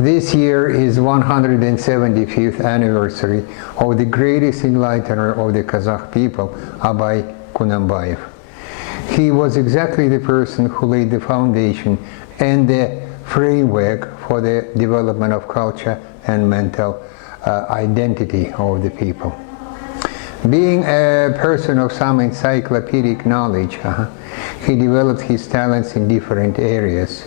This year is 175th anniversary of the greatest enlightener of the Kazakh people, Abay Kунанбаев. He was exactly the person who laid the foundation and the framework for the development of culture and mental identity of the people. Being a person of some encyclopedic knowledge, he developed his talents in different areas.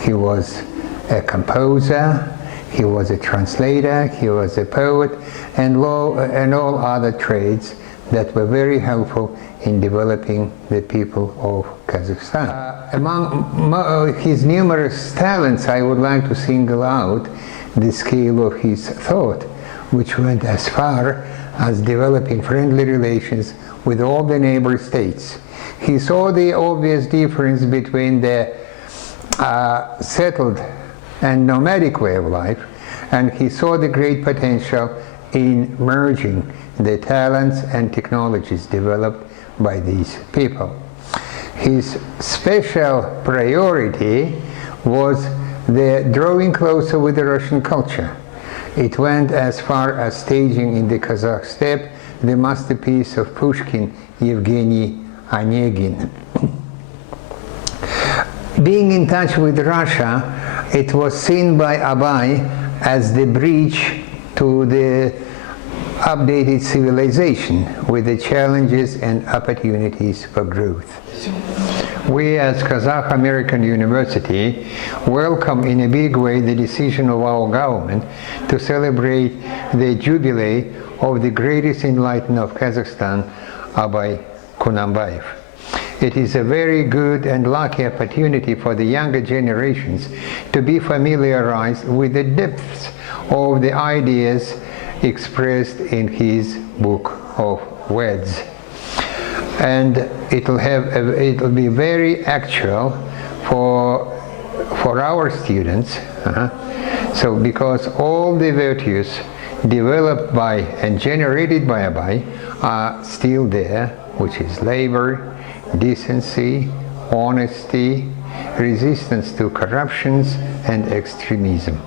He was a composer, he was a translator, he was a poet, and all other trades that were very helpful in developing the people of Kazakhstan. Among his numerous talents, I would like to single out the scale of his thought, which went as far as developing friendly relations with all the neighbor states. He saw the obvious difference between the settled and nomadic way of life, and he saw the great potential in merging the talents and technologies developed by these people. His special priority was the drawing closer with the Russian culture. It went as far as staging in the Kazakh steppe the masterpiece of Pushkin, Yevgeny Onegin. Being in touch with Russia, it was seen by Abay as the bridge to the updated civilization with the challenges and opportunities for growth. We as Kazakh-American University welcome in a big way the decision of our government to celebrate the jubilee of the greatest enlightener of Kazakhstan, Abay Kунанбаев. It is a very good and lucky opportunity for the younger generations to be familiarized with the depths of the ideas expressed in his book of words. And it'll be very actual for our students. So because all the virtues developed by and generated by Abay are still there, which is labor, decency, honesty, resistance to corruptions and extremism.